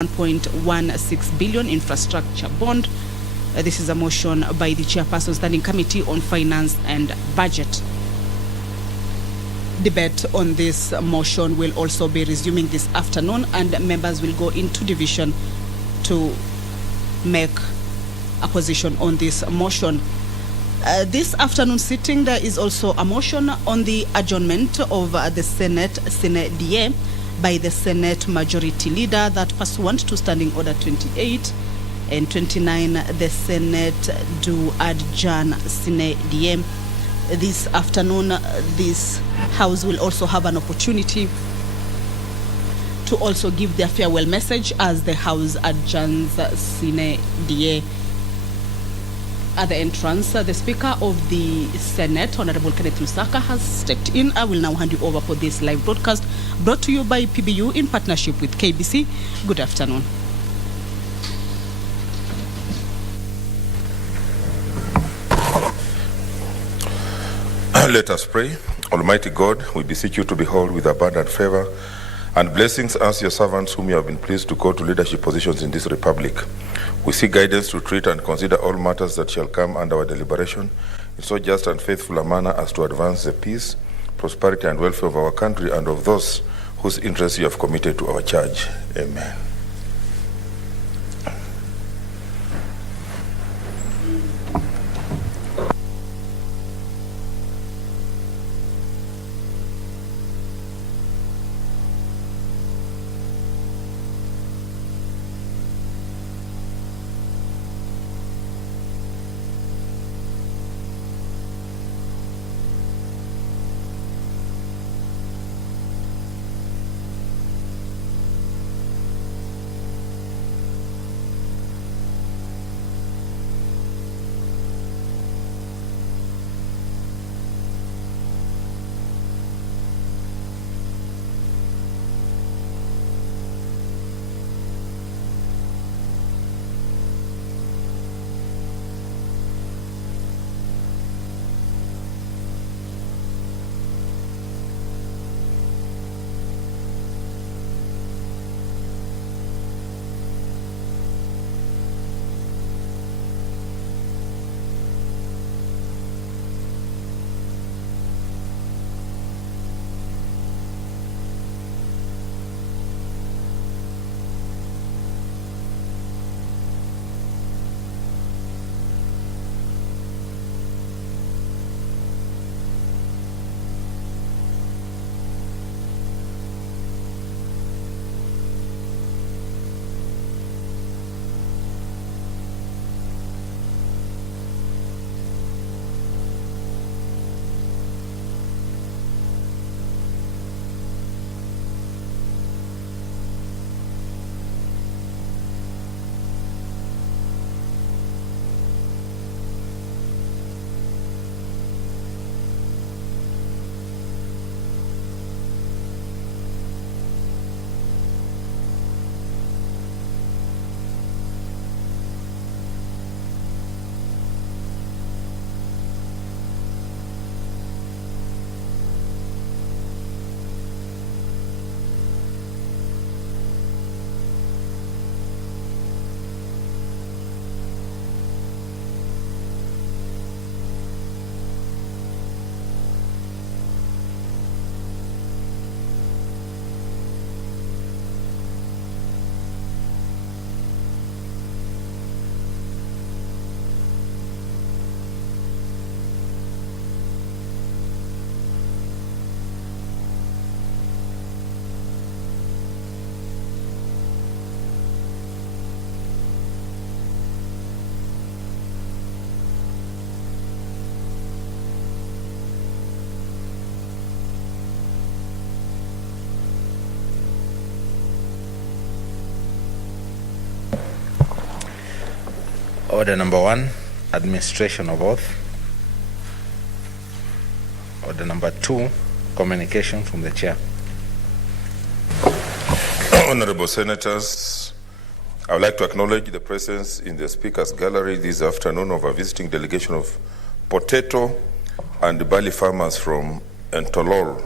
1.16 billion infrastructure bond. This is a motion by the Chairperson Standing Committee on Finance and Budget. Debate on this motion will also be resuming this afternoon, and members will go into division to make a position on this motion. This afternoon sitting, there is also a motion on the adjournment of the Senate Sine Die by the Senate Majority Leader that pursuant to Standing Order 28 and 29, the Senate do adjourn Sine Die. This afternoon, this House will also have an opportunity to also give their farewell message as the House adjourns Sine Die. At the entrance, the Speaker of the Senate, Honorable Kenneth Lusaka, has stepped in. I will now hand you over for this live broadcast brought to you by PBU in partnership with KBC. Good afternoon. Let us pray. Almighty God, we beseech you to behold with abundant favor and blessings us, your servants, whom you have been pleased to call to leadership positions in this republic. We seek guidance to treat and consider all matters that shall come under our deliberation in so just and faithful a manner as to advance the peace, prosperity, and welfare of our country and of those whose interests you have committed to our charge. Amen. Order number 1, administration of oath. Order number 2, communication from the chair. Honorable Senators, I would like to acknowledge the presence in the Speaker's Gallery this afternoon of a visiting delegation of potato and barley farmers from Entotol,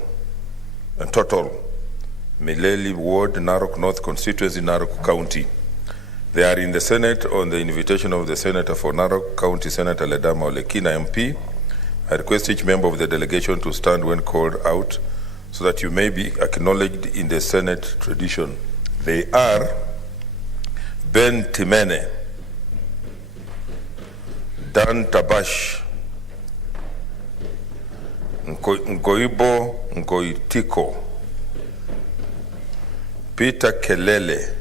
Mileli Ward, Narok North Constituency, Narok County. They are in the Senate on the invitation of the Senator for Narok County, Senator Ledama Olekina MP. I request each member of the delegation to stand when called out so that you may be acknowledged in the Senate tradition. They are Ben Timene, Dan Tabash, Ngoibo Ngoitiko, Peter Kelele,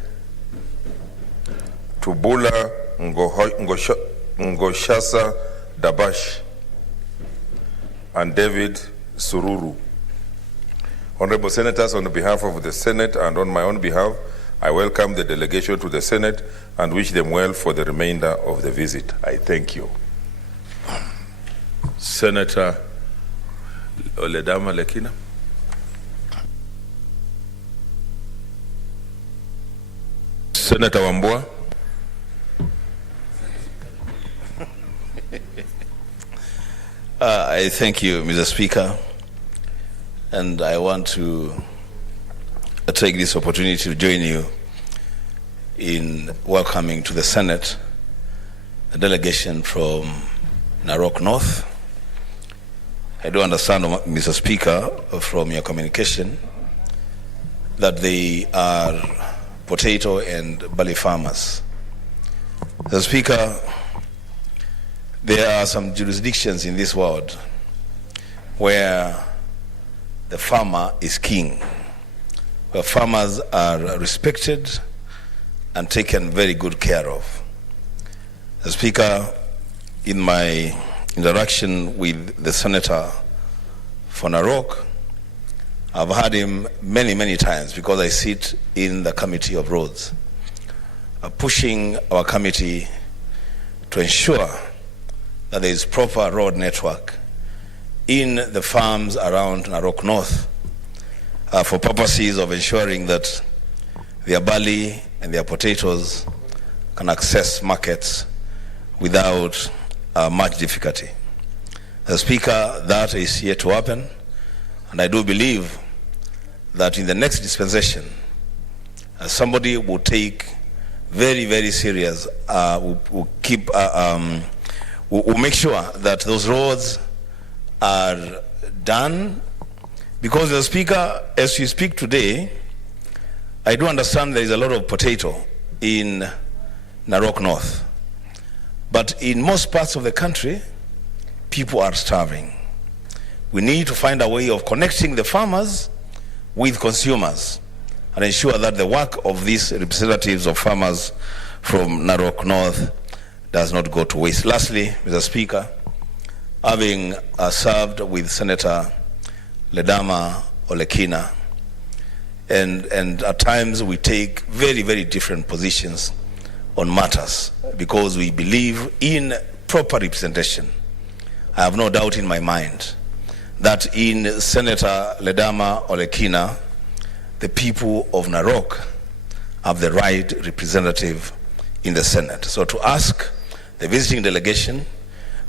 Tubula Ngoshasa Dabash, and David Sururu. Honorable Senators, on behalf of the Senate and on my own behalf, I welcome the delegation to the Senate and wish them well for the remainder of the visit. I thank you. Senator Ledama Olekina. Senator Wambua. I thank you, Mr. Speaker, and I want to take this opportunity to join you in welcoming to the Senate a delegation from Narok North. I do understand, Mr. Speaker, from your communication that they are potato and barley farmers. Mr. Speaker, there are some jurisdictions in this world where the farmer is king, where farmers are respected and taken very good care of. Mr. Speaker, in my interaction with the Senator for Narok, I've had him many, many times because I sit in the Committee of Roads, pushing our committee to ensure that there is proper road network in the farms around Narok North for purposes of ensuring that their barley and their potatoes can access markets without much difficulty. As Speaker, that is yet to happen, and I do believe that in the next dispensation, somebody will take very, very serious, will keep we'll make sure that those roads are done, because the Speaker, as you speak today, I do understand there is a lot of potato in Narok North, but in most parts of the country, people are starving. We need to find a way of connecting the farmers with consumers and ensure that the work of these representatives of farmers from Narok North does not go to waste. Lastly, Mr. Speaker, having served with Senator Ledama Olekina, and at times we take very, very different positions on matters because we believe in proper representation. I have no doubt in my mind that in Senator Ledama Olekina, the people of Narok have the right representative in the Senate. So to ask the visiting delegation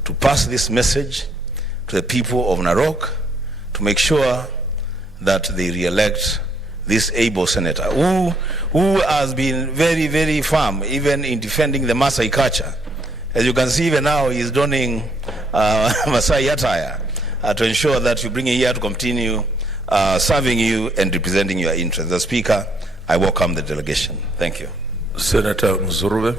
to pass this message to the people of Narok to make sure that they re-elect this able senator who has been very, very firm even in defending the Maasai culture. As you can see, even now he's donning Maasai attire to ensure that you bring it here to continue serving you and representing your interests. The Speaker, I welcome the delegation. Thank you. Senator Mzurube.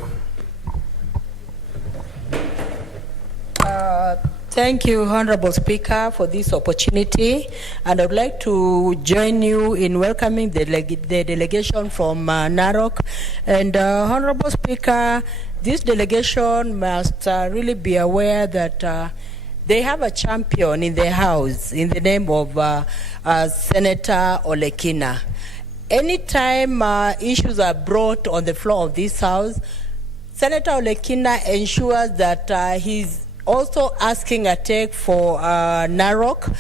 Thank you, Honorable Speaker, for this opportunity. And I would like to join you in welcoming the delegation from Narok. And Honorable Speaker, this delegation must really be aware that they have a champion in their house in the name of Senator Olekina. Anytime issues are brought on the floor of this house, Senator Olekina ensures that he's also asking a take for Narok.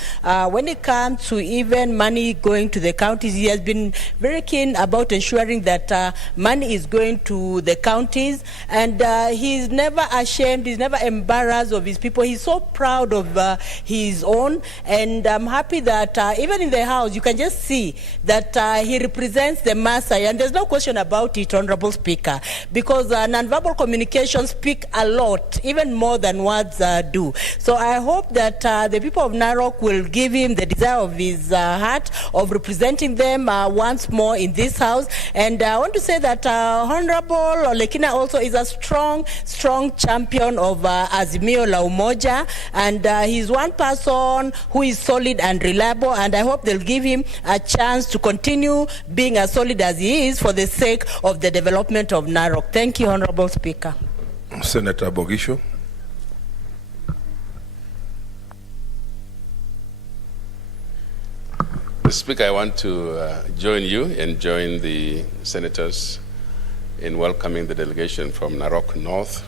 When it comes to even money going to the counties, he has been very keen about ensuring that money is going to the counties, and he's never ashamed, he's never embarrassed of his people. He's so proud of his own, and I'm happy that even in the House, you can just see that he represents the Maasai, and there's no question about it, Honorable Speaker, because nonverbal communications speak a lot, even more than words do. So I hope that the people of Narok will give him the desire of his heart of representing them once more in this House. And I want to say that Honorable Lekina also is a strong champion of Azimio la Umoja, and he's one person who is solid and reliable, and I hope they'll give him a chance to continue being as solid as he is for the sake of the development of Narok. Thank you, Honorable Speaker. Senator Bogisho. Mr. Speaker, I want to join you and join the senators in welcoming the delegation from Narok North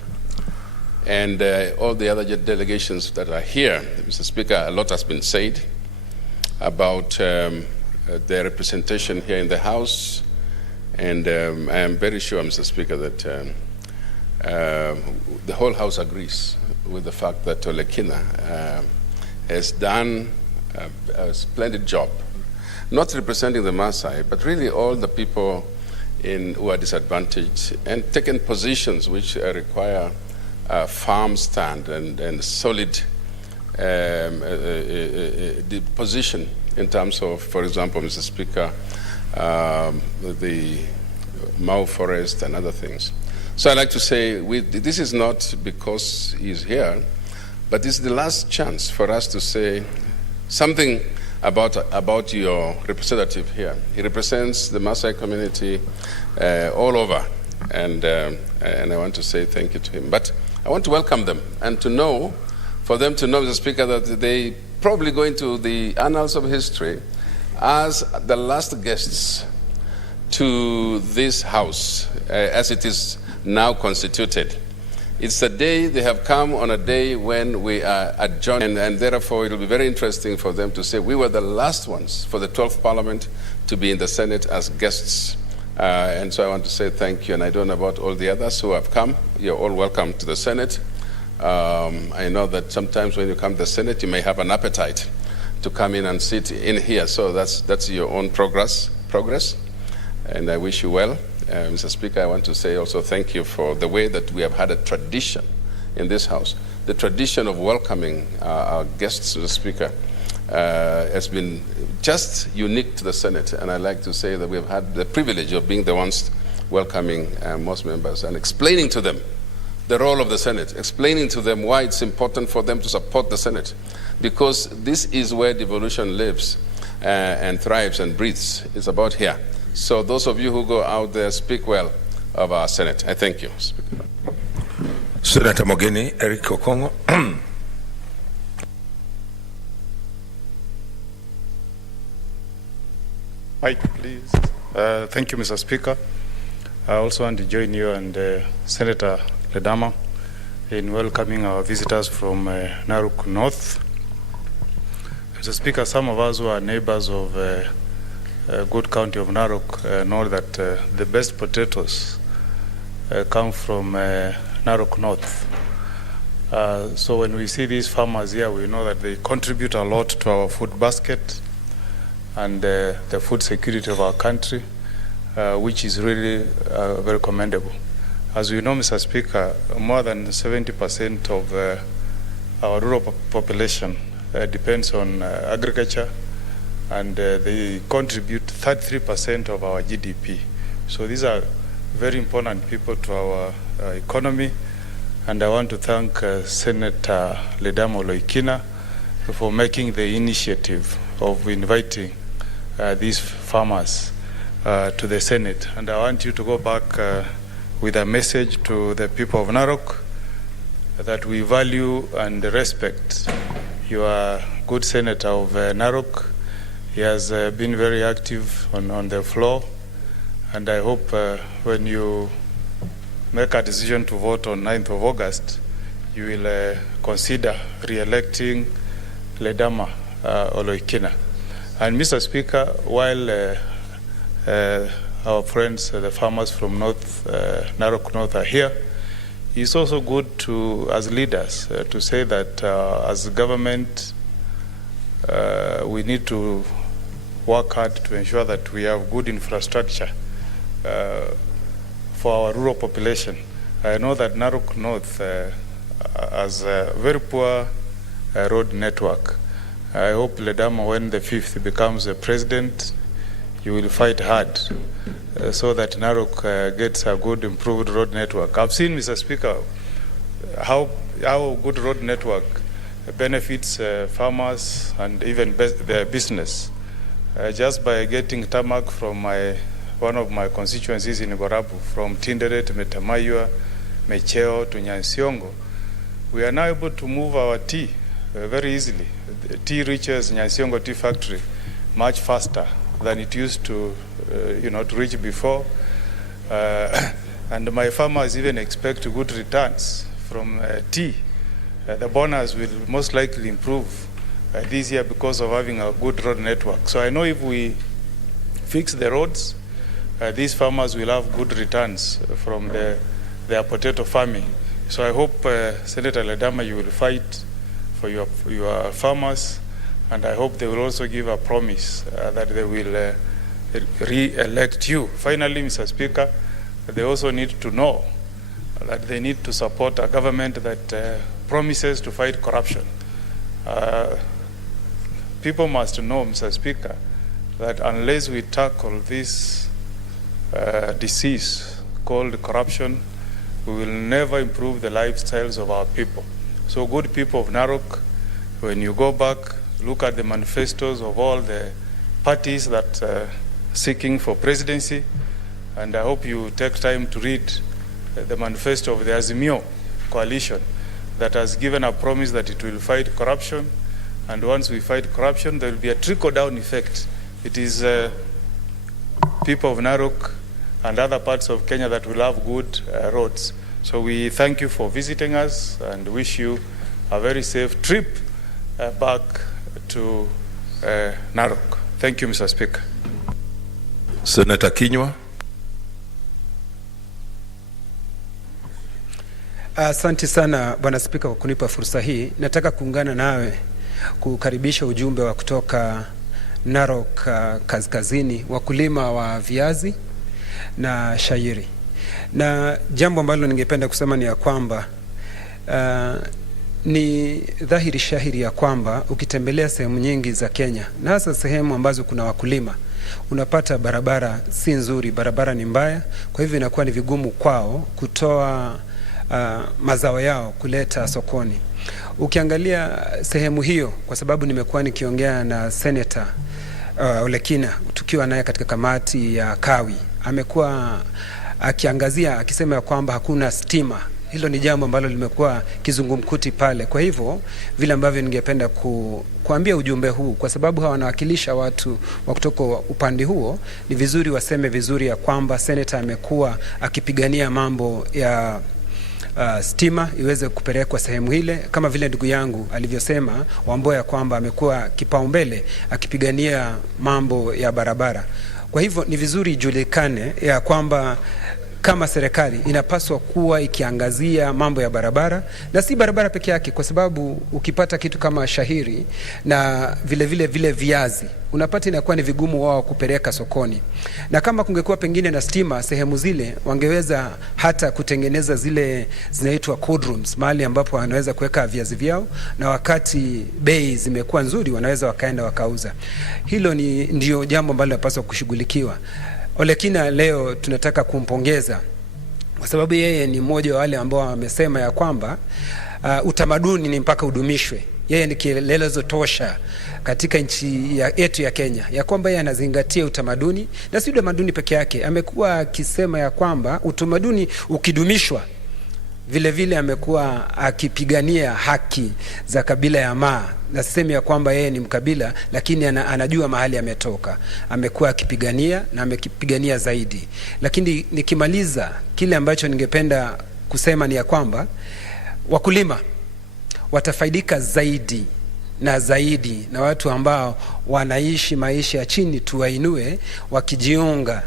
and all the other delegations that are here. Mr. Speaker, a lot has been said about their representation here in the House, and I am very sure, Mr. Speaker, that the whole House agrees with the fact that Lekina has done a splendid job, not representing the Maasai, but really all the people who are disadvantaged, and taken positions which require a firm stand and solid the position in terms of, for example, Mr. Speaker, the Mau Forest and other things. So I'd like to say this is not because he's here, but this is the last chance for us to say something about your representative here. He represents the Maasai community all over, and I want to say thank you to him. But I want to welcome them and for them to know, Mr. Speaker, that they probably go into the annals of history as the last guests to this House as it is now constituted. It's a day, they have come on a day when we are adjourned, and therefore it will be very interesting for them to say we were the last ones for the 12th Parliament to be in the Senate as guests. And so I want to say thank you, and I don't know about all the others who have come. You're all welcome to the Senate. I know that sometimes when you come to the Senate, you may have an appetite to come in and sit in here. So that's your own progress, and I wish you well. Mr. Speaker, I want to say also thank you for the way that we have had a tradition in this House. The tradition of welcoming our guests, Mr. Speaker, has been just unique to the Senate, and I'd like to say that we have had the privilege of being the ones welcoming most members and explaining to them the role of the Senate, explaining to them why it's important for them to support the Senate, because this is where devolution lives and thrives and breathes. It's about here. So those of you who go out there, speak well of our Senate. I thank you, Speaker. Senator Mogeni, Eric Okongo. Mike, please. Thank you, Mr. Speaker. I also want to join you and Senator Ledama in welcoming our visitors from Narok North. Mr. Speaker, some of us who are neighbors of good county of Narok know that the best potatoes come from Narok North. So when we see these farmers here, we know that they contribute a lot to our food basket and the food security of our country, which is really very commendable. As we know, Mr. Speaker, more than 70% of our rural population depends on agriculture, and they contribute 33% of our GDP. So these are very important people to our economy, and I want to thank Senator Ledamo Loikina for making the initiative of inviting these farmers to the Senate. And I want you to go back with a message to the people of Narok that we value and respect your good senator of Narok. He has been very active on the floor, and I hope when you make a decision to vote on 9th of August, you will consider re-electing Ledama Oloikina. And Mr. Speaker, while our friends, the farmers from Narok North are here, it's also good to, as leaders, to say that as government, we need to work hard to ensure that we have good infrastructure for our rural population. I know that Narok North has a very poor road network. I hope Ledama, when the 5th becomes the president, you will fight hard so that Narok gets a good improved road network. I've seen, Mr. Speaker, how good road network benefits farmers and even their business. Just by getting tarmac from one of my constituencies in Borabu, from Tinderet, Metamayua, Mecheo to Nyansiongo, we are now able to move our tea very easily. The tea reaches Nyansiongo Tea Factory much faster than it used to, to reach before. And my farmers even expect good returns from tea. The bonus will most likely improve this year because of having a good road network. So I know if we fix the roads, these farmers will have good returns from their potato farming. So I hope, Senator Ledama, you will fight for your farmers, and I hope they will also give a promise that they will re-elect you. Finally, Mr. Speaker, they also need to know that they need to support a government that promises to fight corruption. People must know, Mr. Speaker, that unless we tackle this disease called corruption, we will never improve the lifestyles of our people. So good people of Narok, when you go back, look at the manifestos of all the parties that are seeking for presidency, and I hope you take time to read the manifesto of the Azimio coalition that has given a promise that it will fight corruption, and once we fight corruption, there will be a trickle-down effect. It is people of Narok and other parts of Kenya that will have good roads. So we thank you for visiting us and wish you a very safe trip back to Narok. Thank you, Mr. Speaker. Senator Kinyua. Asante sana Bwana Spika kwa kunipa fursa hii. Nataka kuungana nawe kukaribisha ujumbe wa kutoka Narok kaskazini, wakulima wa viazi na shairi. Na jambo ambalo ningependa kusema ni ya kwamba ni dhahiri shahiri ya kwamba ukitembelea sehemu nyingi za Kenya, na hasa sehemu ambazo kuna wakulima, unapata barabara si nzuri, barabara ni mbaya. Kwa hivyo inakuwa ni vigumu kwao kutoa mazao yao kuleta sokoni. Ukiangalia sehemu hiyo, kwa sababu nimekuwa nikiongea na Senator Olekina tukiwa naye katika kamati ya Kawi, amekuwa akiangazia akisema kwamba hakuna stima. Hilo ni jambo ambalo limekuwa kizungumkuti pale. Kwa hivyo vile ambavyo ningependa kuambia ujumbe huu, kwa sababu hawa wanawakilisha watu wa kutoka upande huo, ni vizuri waseme vizuri ya kwamba Senator amekuwa akipigania mambo ya stima iweze kupelekwa sehemu ile, kama vile ndugu yangu alivyosema Wamboya kwamba amekuwa kipaumbele akipigania mambo ya barabara. Kwa hivyo ni vizuri ijulikane ya kwamba kama serikali inapaswa kuwa ikiangazia mambo ya barabara, na si barabara peke yake, kwa sababu ukipata kitu kama shahiri na vile viazi, unapata inakuwa ni vigumu wao kupeleka sokoni. Na kama kungekuwa pengine na stima sehemu zile, wangeweza hata kutengeneza zile zinaitwa cold rooms, mahali ambapo wanaweza kuweka viazi vyao, na wakati bei zimekuwa nzuri wanaweza wakaenda wakauza. Hilo ndio jambo ambalo linapaswa kushughulikiwa. Olekina leo tunataka kumpongeza kwa sababu yeye ni mmoja wa wale ambao wamesema ya kwamba utamaduni ni mpaka udumishwe. Yeye ni kielelezo tosha katika nchi yetu ya Kenya, ya kwamba yeye anazingatia utamaduni, na si utamaduni peke yake. Amekuwa akisema ya kwamba utamaduni ukidumishwa, vile amekuwa akipigania haki za kabila ya Maa. Na sisemi ya kwamba yeye ni mkabila, lakini anajua mahali ametoka. Amekuwa akipigania na amekipigania zaidi. Lakini nikimaliza, kile ambacho ningependa kusema ni ya kwamba wakulima watafaidika zaidi na zaidi na watu ambao wanaishi maisha ya chini tuwainue wakijiunga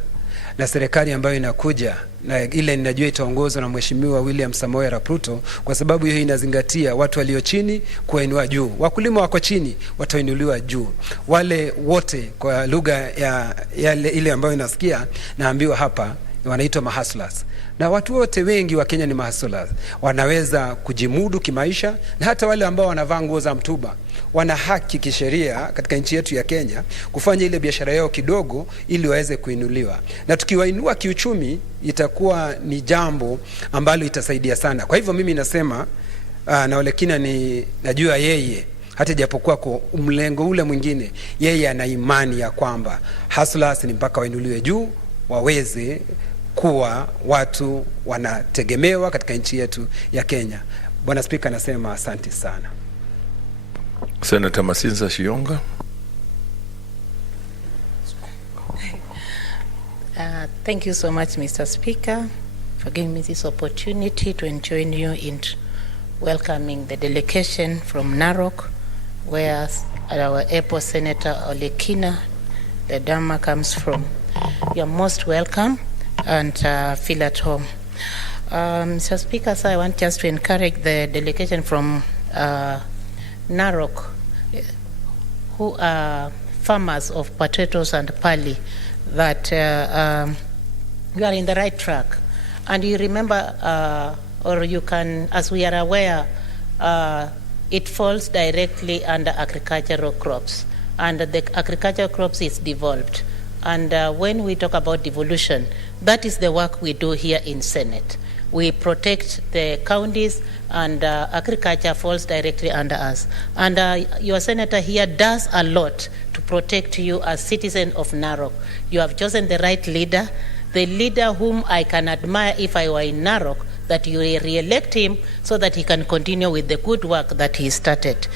na serikali ambayo inakuja na ile ninajua itaongozwa na Mheshimiwa William Samoei Arap Ruto, kwa sababu hiyo inazingatia watu walio chini kuinua juu. Wakulima wako chini watainuliwa juu. Wale wote kwa lugha ya ile ambayo inasikia naambiwa hapa wanaitwa mahustlers. Na watu wote wengi wa Kenya ni mahustlers. Wanaweza kujimudu kimaisha, na hata wale ambao wanavaa nguo za mtumba wana haki kisheria katika nchi yetu ya Kenya kufanya ile biashara yao kidogo ili waweze kuinuliwa. Na tukiwainua kiuchumi itakuwa ni jambo ambalo itasaidia sana. Kwa hivyo mimi nasema na Ole Kina najua yeye hata japokuwa kwa mlengo ule mwingine yeye ana imani ya kwamba hustlers ni mpaka wainuliwe juu waweze kuwa watu wanategemewa katika nchi yetu ya Kenya. Bwana Spika, nasema asante sana. Senator Masinza Shionga. Thank you so much, Mr. Speaker, for giving me this opportunity to join you in welcoming the delegation from Narok, where our able Senator Ole Kina, the Dama, comes from. You are most welcome and feel at home. Mr. Speaker, so I want just to encourage the delegation from Narok, who are farmers of potatoes and barley, that you are in the right track. And you remember, or you can, as we are aware, it falls directly under agricultural crops. And the agricultural crops is devolved. And when we talk about devolution, that is the work we do here in Senate. We protect the counties, and agriculture falls directly under us. And your senator here does a lot to protect you as citizen of Narok. You have chosen the right leader, the leader whom I can admire if I were in Narok, that you re-elect him so that he can continue with the good work that he started,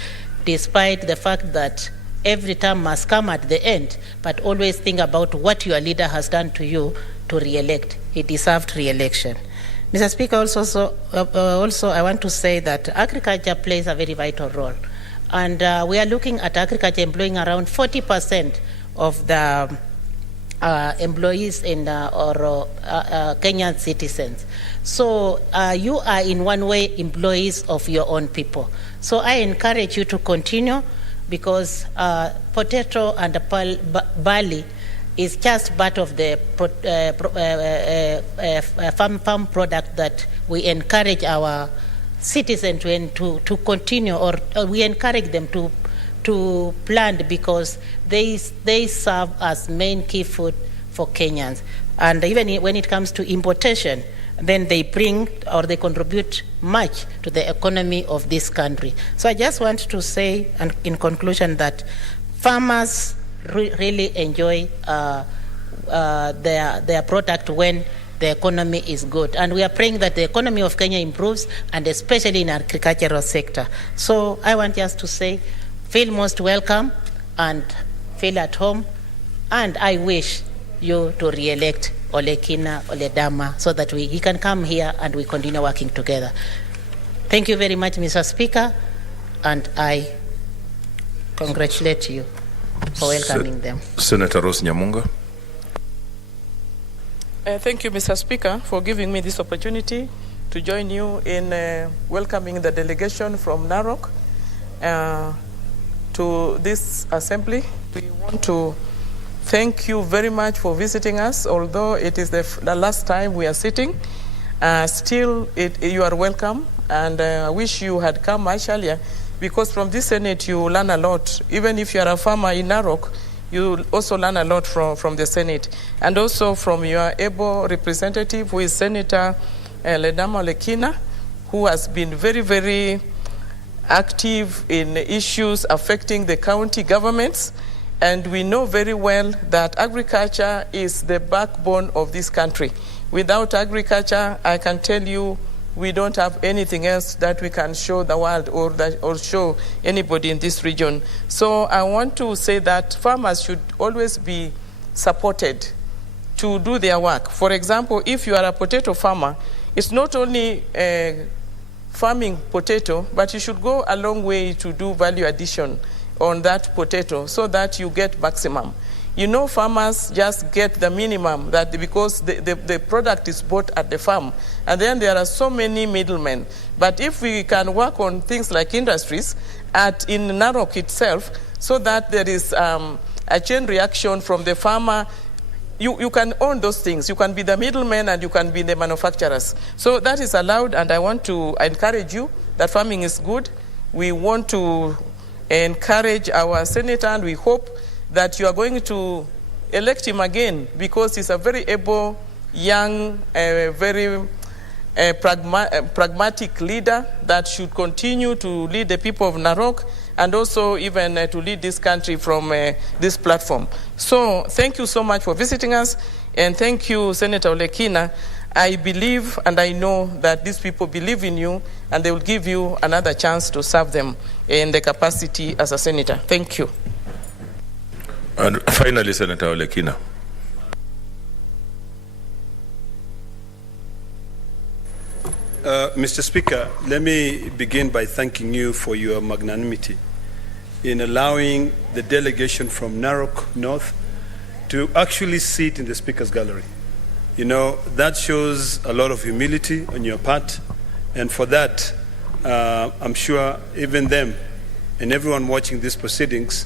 despite the fact that every term must come at the end, but always think about what your leader has done to you to re-elect. He deserved re-election. Mr. Speaker, also I want to say that agriculture plays a very vital role. And we are looking at agriculture employing around 40% of the employees in Kenyan citizens. So you are in one way employees of your own people. So I encourage you to continue, because potato and barley is just part of the farm product that we encourage our citizens to continue, or we encourage them to plant, because they serve as main key food for Kenyans. And even when it comes to importation, then they bring or they contribute much to the economy of this country. So I just want to say, and in conclusion, that farmers really enjoy their product when the economy is good. And we are praying that the economy of Kenya improves, and especially in agricultural sector. So I want just to say, feel most welcome and feel at home. And I wish you to re-elect Ole Kina, Ole Dama, so that he can come here and we continue working together. Thank you very much, Mr. Speaker, and I congratulate you for welcoming them. Senator Rose Nyamunga. Thank you, Mr. Speaker, for giving me this opportunity to join you in welcoming the delegation from Narok to this assembly. We want to thank you very much for visiting us. Although it is the last time we are sitting, still you are welcome, and I wish you had come much earlier, because from this Senate you learn a lot. Even if you are a farmer in Narok, you also learn a lot from the Senate, and also from your able representative, who is Senator Ledama Ole Kina, who has been very, very active in issues affecting the county governments. And we know very well that agriculture is the backbone of this country. Without agriculture, I can tell you, we don't have anything else that we can show the world or show anybody in this region. So I want to say that farmers should always be supported to do their work. For example, if you are a potato farmer, it's not only farming potato, but you should go a long way to do value addition on that potato so that you get maximum. You know, farmers just get the minimum that because the product is bought at the farm, and then there are so many middlemen. But if we can work on things like industries in Narok itself, so that there is a chain reaction from the farmer, you can own those things. You can be the middleman and you can be the manufacturers. So that is allowed, and I want to encourage you that farming is good. We want to encourage our senator, and we hope that you are going to elect him again because he's a very able, young, very pragmatic leader that should continue to lead the people of Narok and also even to lead this country from this platform. So thank you so much for visiting us, and thank you, Senator Olekina. I believe and I know that these people believe in you, and they will give you another chance to serve them in the capacity as a senator. Thank you. And finally, Senator Olekina. Mr. Speaker, let me begin by thanking you for your magnanimity in allowing the delegation from Narok North to actually sit in the Speaker's gallery. You know, that shows a lot of humility on your part, and for that, I'm sure even them and everyone watching these proceedings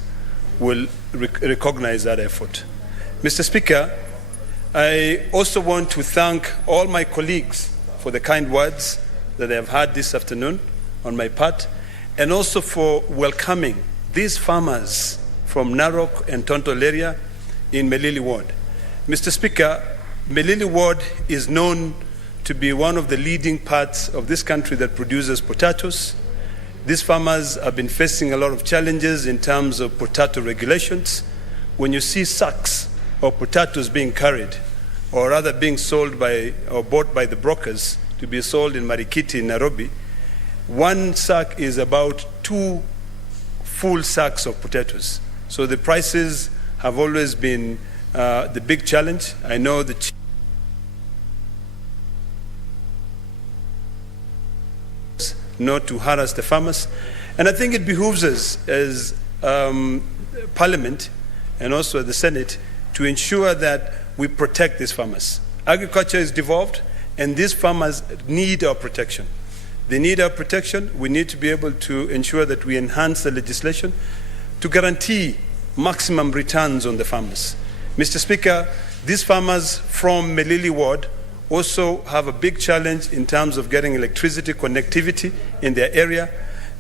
will recognize that effort. Mr. Speaker, I also want to thank all my colleagues for the kind words that they have had this afternoon on my part, and also for welcoming these farmers from Narok and Tontol area in Melili Ward. Mr. Speaker, Melili Ward is known to be one of the leading parts of this country that produces potatoes. These farmers have been facing a lot of challenges in terms of potato regulations. When you see sacks of potatoes being carried, or rather being sold by or bought by the brokers to be sold in Marikiti in Nairobi, one sack is about 2 full sacks of potatoes. So the prices have always been the big challenge. I know the not to harass the farmers. And I think it behooves us as Parliament and also the Senate to ensure that we protect these farmers. Agriculture is devolved, and these farmers need our protection. They need our protection. We need to be able to ensure that we enhance the legislation to guarantee maximum returns on the farmers. Mr. Speaker, these farmers from Melili Ward also have a big challenge in terms of getting electricity connectivity in their area.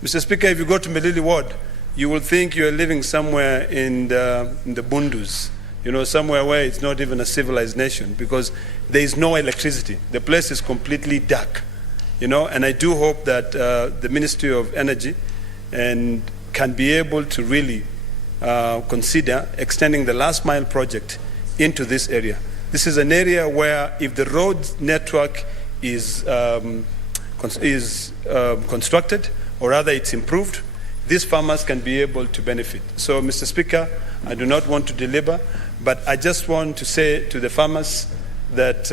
Mr. Speaker, if you go to Melili Ward, you will think you are living somewhere in the Bundus, you know, somewhere where it's not even a civilized nation, because there is no electricity. The place is completely dark, you know, and I do hope that the Ministry of Energy can be able to really consider extending the last mile project into this area. This is an area where if the road network is constructed, or rather it's improved, these farmers can be able to benefit. So, Mr. Speaker, I do not want to belabor, but I just want to say to the farmers that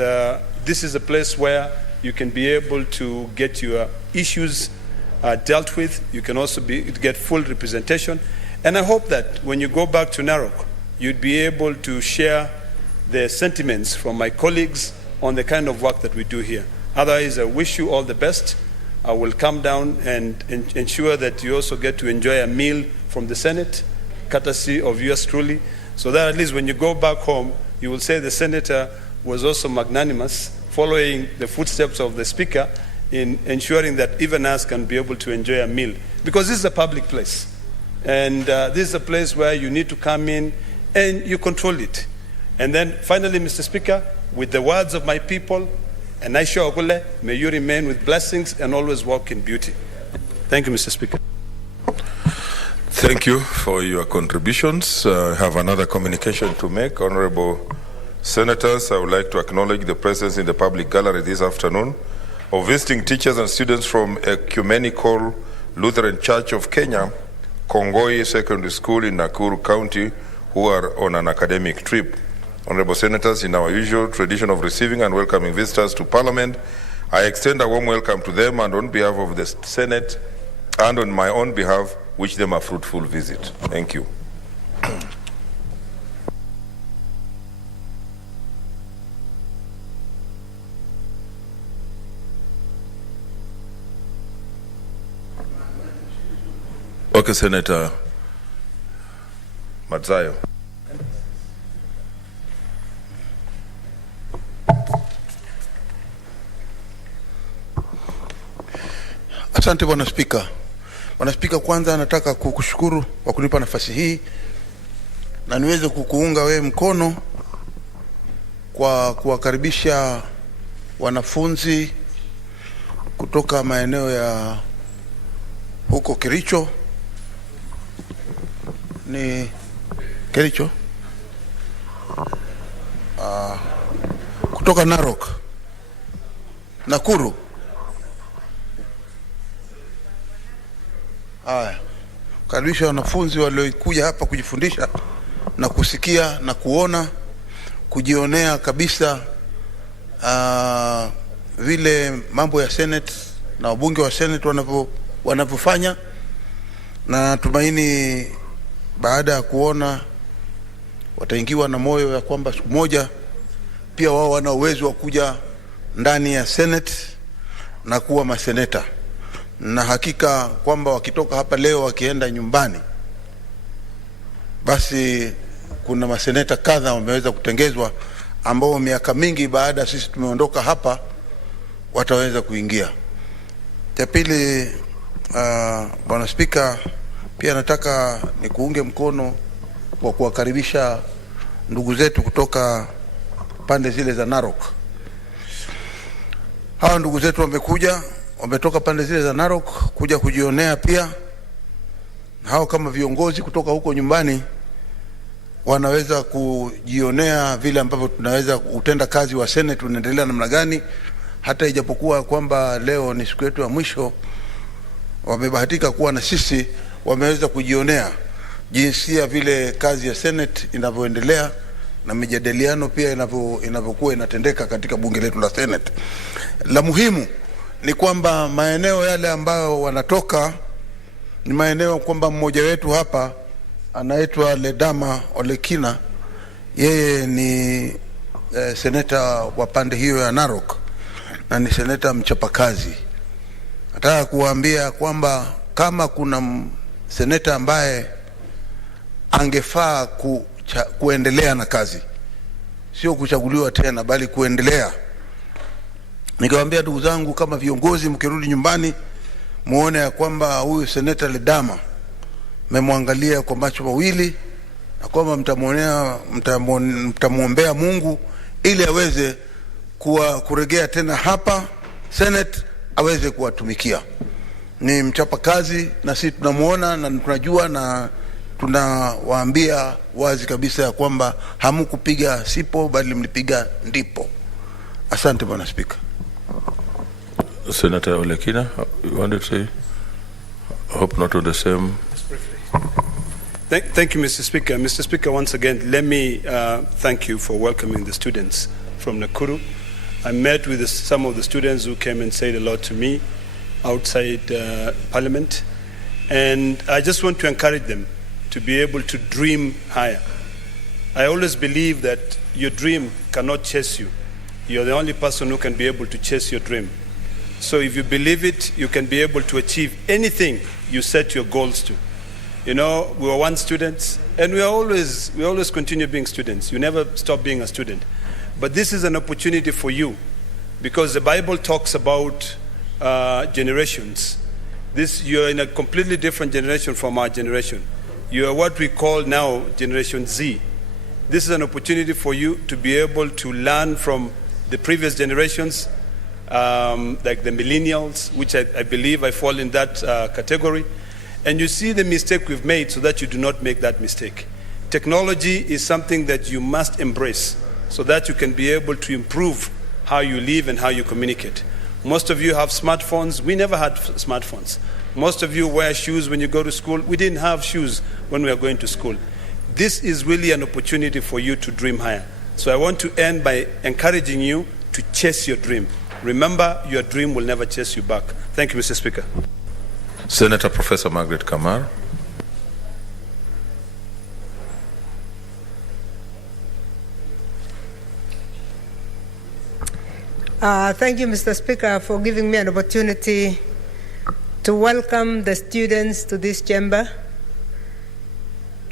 this is a place where you can be able to get your issues dealt with. You can also get full representation. And I hope that when you go back to Narok, you'd be able to share the sentiments from my colleagues on the kind of work that we do here. Otherwise, I wish you all the best. I will come down and ensure that you also get to enjoy a meal from the Senate, courtesy of yours truly, so that at least when you go back home, you will say the Senator was also magnanimous, following the footsteps of the Speaker in ensuring that even us can be able to enjoy a meal. Because this is a public place. And this is a place where you need to come in and you control it. And then finally, Mr. Speaker, with the words of my people, and I sure may you remain with blessings and always walk in beauty. Thank you, Mr. Speaker. Thank you for your contributions. I have another communication to make. Honorable Senators, I would like to acknowledge the presence in the public gallery this afternoon of visiting teachers and students from Ecumenical Lutheran Church of Kenya, Kongoi Secondary School in Nakuru County, who are on an academic trip. Honorable Senators, in our usual tradition of receiving and welcoming visitors to Parliament, I extend a warm welcome to them and on behalf of the Senate and on my own behalf, wish them a fruitful visit. Thank you. Okay, Senator Madzayo. Asante Bwana Spika. Bwana Spika, kwanza nataka kukushukuru kwa kunipa nafasi hii na niweze kukuunga wewe mkono kwa kuwakaribisha wanafunzi kutoka maeneo ya huko Kericho. Ni Kericho? Kutoka Narok, Nakuru. Karibisha wanafunzi waliokuja hapa kujifundisha na kusikia na kuona, kujionea kabisa vile mambo ya Senate na wabunge wa Senate wanavyofanya, na tumaini baada ya kuona wataingiwa na moyo ya kwamba siku moja pia wao wana uwezo wa kuja ndani ya Senate na kuwa maseneta. Na hakika kwamba wakitoka hapa leo wakienda nyumbani, basi kuna maseneta kadha wameweza kutengezwa ambao miaka mingi baada sisi tumeondoka hapa wataweza kuingia. Ya pili, Bwana Spika, pia nataka nikuunge mkono kwa kuwakaribisha ndugu zetu kutoka pande zile za Narok. Hawa ndugu zetu wametoka pande zile za Narok kuja kujionea pia. Hao kama viongozi kutoka huko nyumbani wanaweza kujionea vile ambavyo tunaweza utenda kazi wa Senate unaendelea namna gani, hata ijapokuwa kwamba leo ni siku yetu ya mwisho. Wamebahatika kuwa na sisi, wameweza kujionea jinsi ya vile kazi ya Senate inavyoendelea na mijadiliano pia inavyokuwa inatendeka katika bunge letu la Senate. La muhimu ni kwamba maeneo yale ambayo wanatoka ni maeneo kwamba mmoja wetu hapa anaitwa Ledama Olekina, yeye ni seneta wa pande hiyo ya Narok na ni seneta mchapakazi. Nataka kuwaambia kwamba kama kuna seneta ambaye angefaa kuendelea na kazi, sio kuchaguliwa tena bali kuendelea, nikamwambia ndugu zangu, kama viongozi mkirudi nyumbani muone ya kwamba huyu seneta Ledama memwangalia kwa macho mawili na kwamba mtamuombea Mungu ili aweze kuregea tena hapa Senate aweze kuwatumikia. Ni mchapa kazi na sisi tunamuona na tunajua, na tunawaambia wazi kabisa ya kwamba hamukupiga sipo bali mlipiga ndipo. Asante Bwana Spika. Senator Olekina, you wanted to say? I hope not on the same. Thank you, Mr. Speaker. Mr. Speaker, once again, let me thank you for welcoming the students from Nakuru. I met with some of the students who came and said a lot to me outside Parliament, and I just want to encourage them to be able to dream higher. I always believe that your dream cannot chase you. You're the only person who can be able to chase your dream. So if you believe it, you can be able to achieve anything you set your goals to. You know, we were once students, and we always continue being students. You never stop being a student. But this is an opportunity for you, because the Bible talks about generations. You're in a completely different generation from our generation. You are what we call now Generation Z. This is an opportunity for you to be able to learn from the previous generations, like the millennials, which I believe I fall in that category. And you see the mistake we've made so that you do not make that mistake. Technology is something that you must embrace so that you can be able to improve how you live and how you communicate. Most of you have smartphones. We never had smartphones. Most of you wear shoes when you go to school. We didn't have shoes when we were going to school. This is really an opportunity for you to dream higher. So I want to end by encouraging you to chase your dream. Remember, your dream will never chase you back. Thank you, Mr. Speaker. Senator Professor Margaret Kamar. Thank you, Mr. Speaker, for giving me an opportunity to welcome the students to this chamber.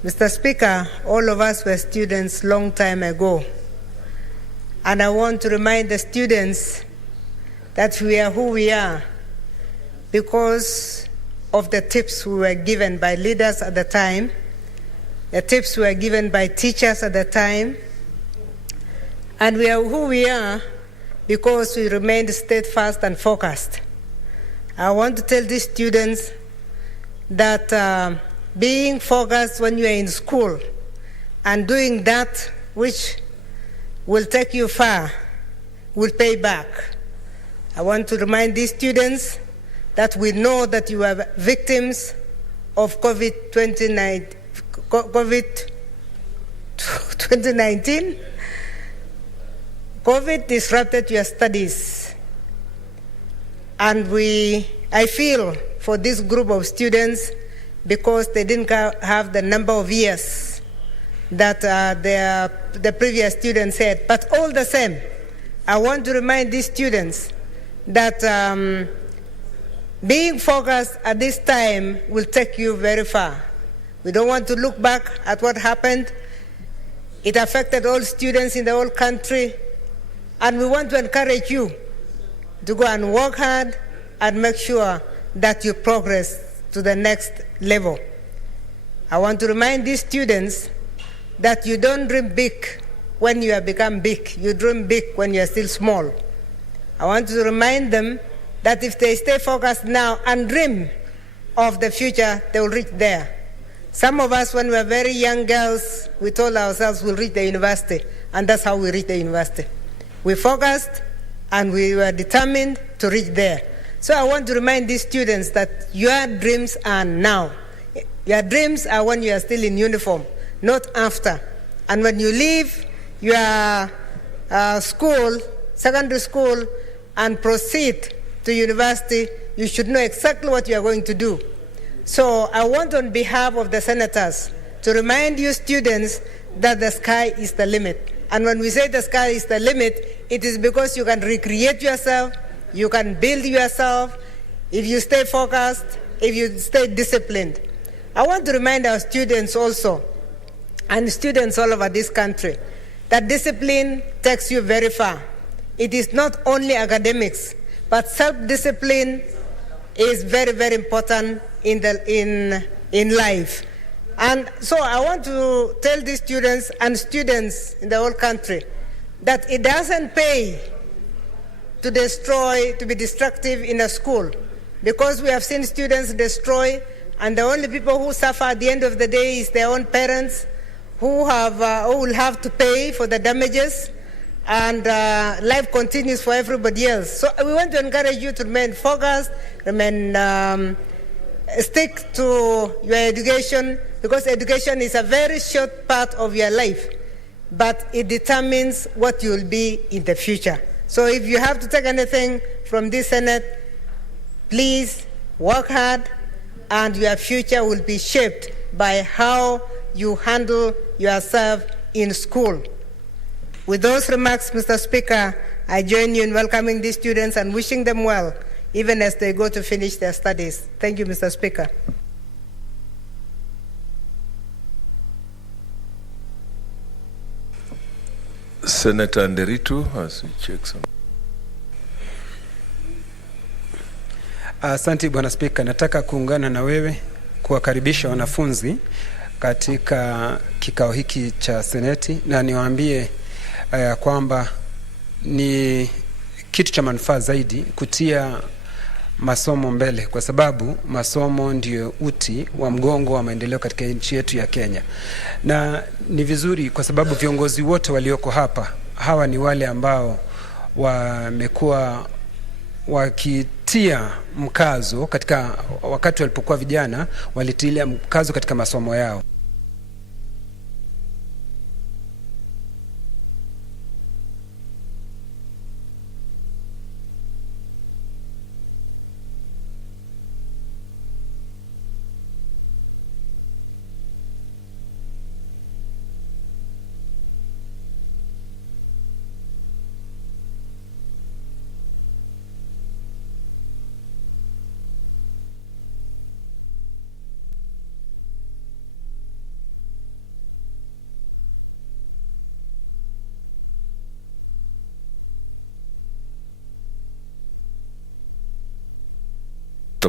Mr. Speaker, all of us were students long time ago, and I want to remind the students that we are who we are because of the tips we were given by leaders at the time, the tips we were given by teachers at the time, and we are who we are because we remained steadfast and focused. I want to tell these students that being focused when you are in school and doing that which will take you far will pay back. I want to remind these students that we know that you are victims of COVID-19. COVID disrupted your studies, and I feel for this group of students because they didn't have the number of years that the previous students had. But all the same, I want to remind these students that being focused at this time will take you very far. We don't want to look back at what happened. It affected all students in the whole country. And we want to encourage you to go and work hard and make sure that you progress to the next level. I want to remind these students that you don't dream big when you have become big. You dream big when you are still small. I want to remind them that if they stay focused now and dream of the future, they will reach there. Some of us, when we were very young girls, we told ourselves we'll reach the university, and that's how we reached the university. We focused and we were determined to reach there. So I want to remind these students that your dreams are now. Your dreams are when you are still in uniform, not after. And when you leave your school, secondary school, and proceed to university, you should know exactly what you are going to do. So I want on behalf of the senators to remind you students that the sky is the limit. And when we say the sky is the limit, it is because you can recreate yourself, you can build yourself, if you stay focused, if you stay disciplined. I want to remind our students also, and students all over this country, that discipline takes you very far. It is not only academics, but self-discipline is very, very important in life. And so I want to tell these students and students in the whole country that it doesn't pay to be destructive in a school, because we have seen students destroy, and the only people who suffer at the end of the day is their own parents, who will have to pay for the damages, and life continues for everybody else. So we want to encourage you to remain focused, stick to your education, because education is a very short part of your life, but it determines what you will be in the future. So if you have to take anything from this Senate, please work hard, and your future will be shaped by how you handle yourself in school. With those remarks, Mr. Speaker, I join you in welcoming these students and wishing them well, even as they go to finish their studies. Thank you, Mr. Speaker. Senator Nderitu, as we check some. Asante Bwana Spika, nataka kuungana na wewe kuwakaribisha wanafunzi katika kikao hiki cha Seneti, na niwaambie kwamba ni kitu cha manufaa zaidi kutia masomo mbele, kwa sababu masomo ndio uti wa mgongo wa maendeleo katika nchi yetu ya Kenya. Na ni vizuri kwa sababu viongozi wote walioko hapa, hawa ni wale ambao wamekuwa wakitia mkazo katika, wakati walipokuwa vijana walitilia mkazo katika masomo yao.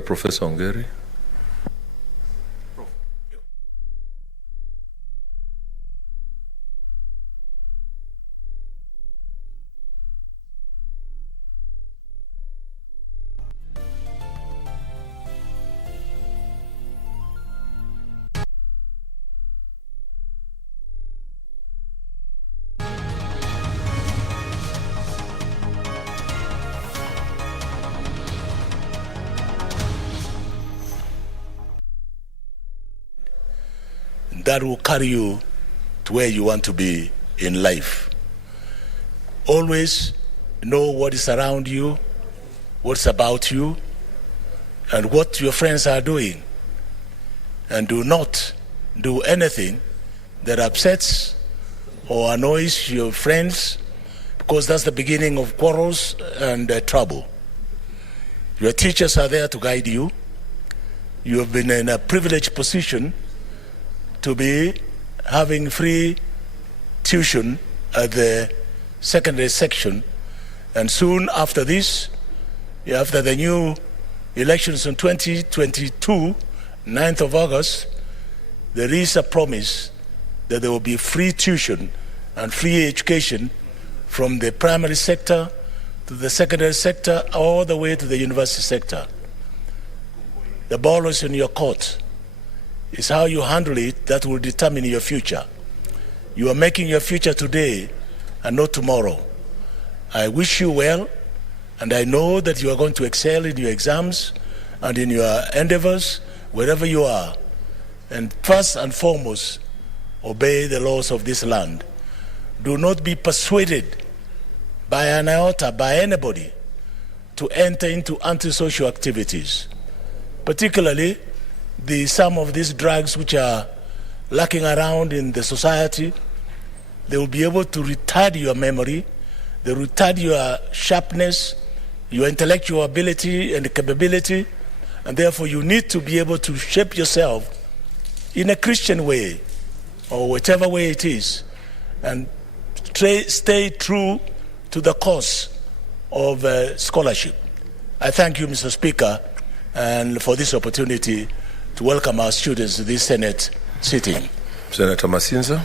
Professor Ongeri. That will carry you to where you want to be in life. Always know what is around you, what's about you, and what your friends are doing. And do not do anything that upsets or annoys your friends, because that's the beginning of quarrels and trouble. Your teachers are there to guide you. You have been in a privileged position to be having free tuition at the secondary section, and soon after this, after the new elections in 2022, 9th of August, there is a promise that there will be free tuition and free education from the primary sector to the secondary sector all the way to the university sector. The ball is in your court. It's how you handle it that will determine your future. You are making your future today and not tomorrow. I wish you well, and I know that you are going to excel in your exams and in your endeavors, wherever you are. And first and foremost, obey the laws of this land. Do not be persuaded by an iota, by anybody, to enter into antisocial activities, particularly some of these drugs which are lurking around in the society. They will be able to retard your memory, they retard your sharpness, your intellectual ability and capability, and therefore you need to be able to shape yourself in a Christian way, or whichever way it is, and stay true to the cause of scholarship. I thank you, Mr. Speaker, and for this opportunity to welcome our students to this Senate sitting. Senator Masinza.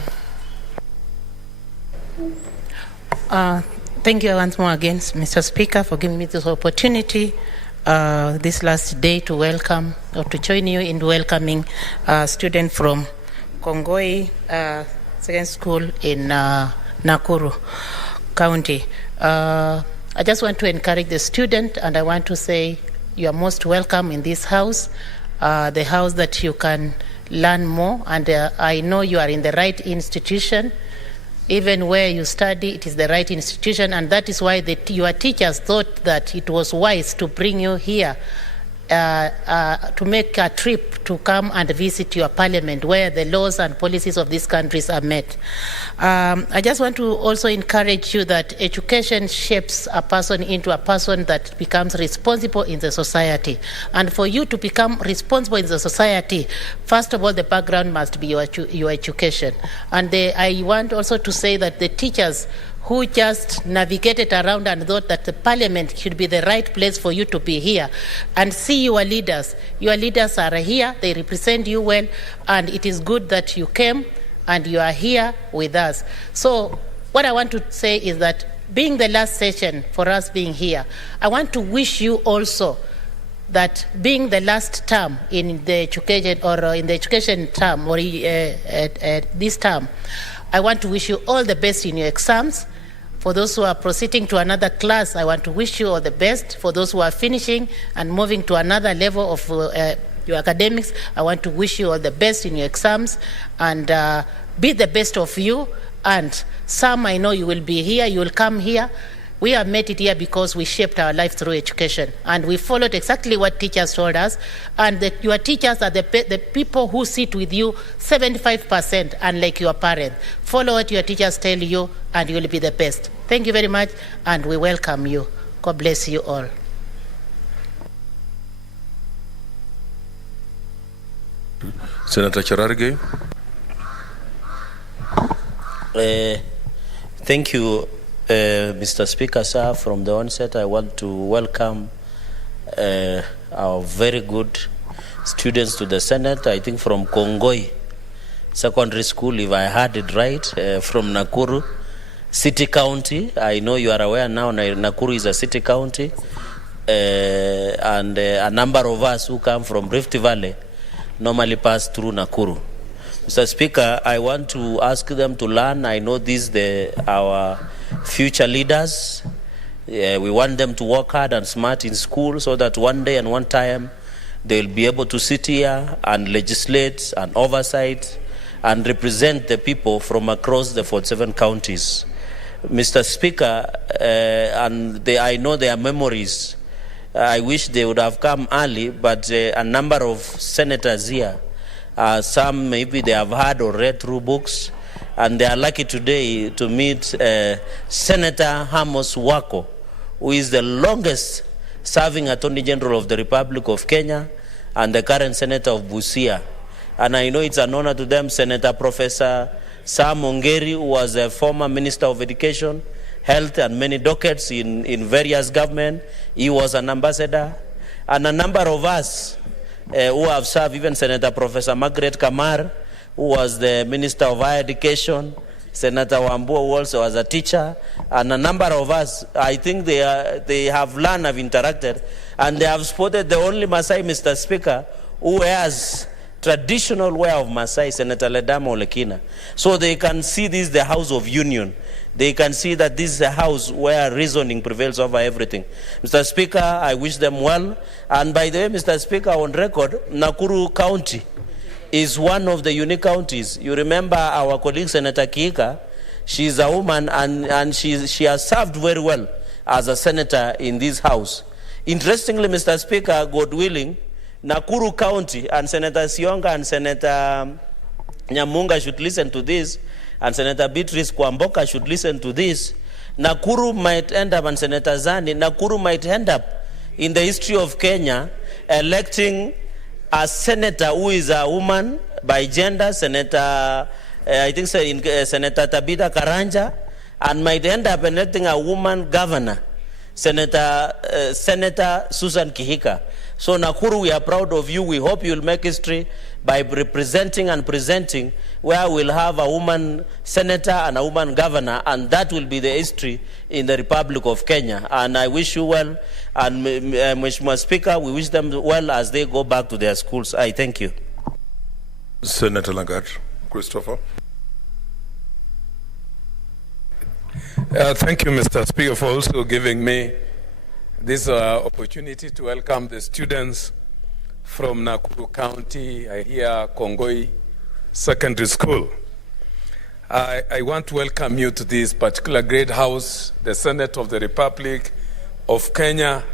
Thank you once more again, Mr. Speaker, for giving me this opportunity this last day to welcome or to join you in welcoming a student from Kongoi Second School in Nakuru County. I just want to encourage the student, and I want to say you are most welcome in this house. The house that you can learn more, and I know you are in the right institution. Even where you study, it is the right institution, and that is why your teachers thought that it was wise to bring you here to make a trip to come and visit your parliament where the laws and policies of these countries are met. I just want to also encourage you that education shapes a person into a person that becomes responsible in the society. And for you to become responsible in the society, first of all, the background must be your education. And I want also to say that the teachers who just navigated around and thought that the parliament should be the right place for you to be here, and see your leaders. Your leaders are here, they represent you well, and it is good that you came and you are here with us. So what I want to say is that being the last session for us being here, I want to wish you also that being the last term in the education or in the education term or this term, I want to wish you all the best in your exams. For those who are proceeding to another class, I want to wish you all the best. For those who are finishing and moving to another level of your academics, I want to wish you all the best in your exams, and be the best of you. And some, I know you will be here, you will come here. We have made it here because we shaped our life through education, and we followed exactly what teachers told us, and that your teachers are the people who sit with you 75%, unlike your parents. Follow what your teachers tell you, and you will be the best. Thank you very much, and we welcome you. God bless you all. Senator Chararge. Thank you, Mr. Speaker, sir. From the onset, I want to welcome our very good students to the Senate, I think from Kongoi Secondary School, if I heard it right, from Nakuru City County. I know you are aware now Nakuru is a city county, and a number of us who come from Rift Valley normally pass through Nakuru. Mr. Speaker, I want to ask them to learn. I know these our future leaders. We want them to work hard and smart in school so that one day and one time they'll be able to sit here and legislate and oversight and represent the people from across the 47 counties. Mr. Speaker, and I know their memories. I wish they would have come early, but a number of senators here, some maybe they have heard or read through books, and they are lucky today to meet Senator Amos Wako, who is the longest serving Attorney General of the Republic of Kenya and the current Senator of Busia. And I know it's an honor to them. Senator Professor Sam Ongeri, who was a former Minister of Education, Health, and many dockets in various government. He was an ambassador. And a number of us who have served, even Senator Professor Margaret Kamar, who was the Minister of Higher Education, Senator Wambua, who also was a teacher, and a number of us, I think they have learned, have interacted, and they have spotted the only Maasai, Mr. Speaker, who wears traditional wear of Maasai, Senator Ledama Olekina. So they can see this the House of Union. They can see that this is a house where reasoning prevails over everything. Mr. Speaker, I wish them well. And by the way, Mr. Speaker, on record, Nakuru County is one of the unique counties. You remember our colleague, Senator Kiika. She's a woman, and she has served very well as a senator in this house. Interestingly, Mr. Speaker, God willing, Nakuru County, and Senator Sionga and Senator Nyamunga should listen to this, and Senator Beatrice Kwamboka should listen to this. Nakuru might end up, and Senator Zani, Nakuru might end up in the history of Kenya electing a senator who is a woman by gender, Senator, I think Senator Tabitha Karanja, and might end up electing a woman governor, Senator Susan Kihika. So Nakuru, we are proud of you. We hope you'll make history by representing and presenting where we'll have a woman senator and a woman governor, and that will be the history in the Republic of Kenya. And I wish you well, and Mr. Speaker, we wish them well as they go back to their schools. I thank you. Senator Lagat Christopher. Thank you, Mr. Speaker, for also giving me this opportunity to welcome the students from Nakuru County, I hear Kongoi Secondary School. I want to welcome you to this particular great house, the Senate of the Republic of Kenya,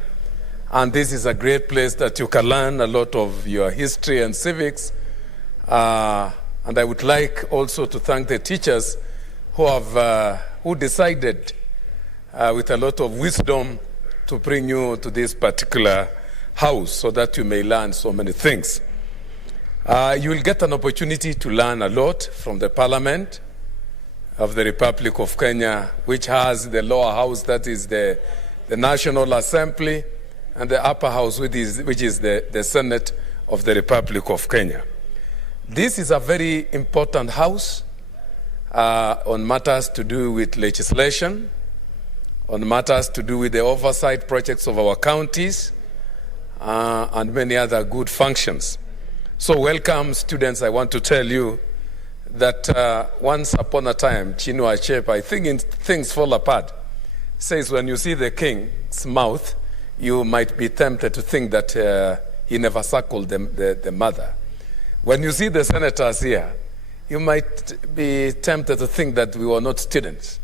and this is a great place that you can learn a lot of your history and civics. And I would like also to thank the teachers who decided with a lot of wisdom to bring you to this particular house so that you may learn so many things. You will get an opportunity to learn a lot from the Parliament of the Republic of Kenya, which has the lower house, that is the National Assembly, and the upper house, which is the Senate of the Republic of Kenya. This is a very important house on matters to do with legislation, on matters to do with the oversight projects of our counties, and many other good functions. So welcome, students. I want to tell you that once upon a time, Chinua Achebe, I think things fall apart, says when you see the king's mouth, you might be tempted to think that he never suckled the mother. When you see the senators here, you might be tempted to think that we were not students.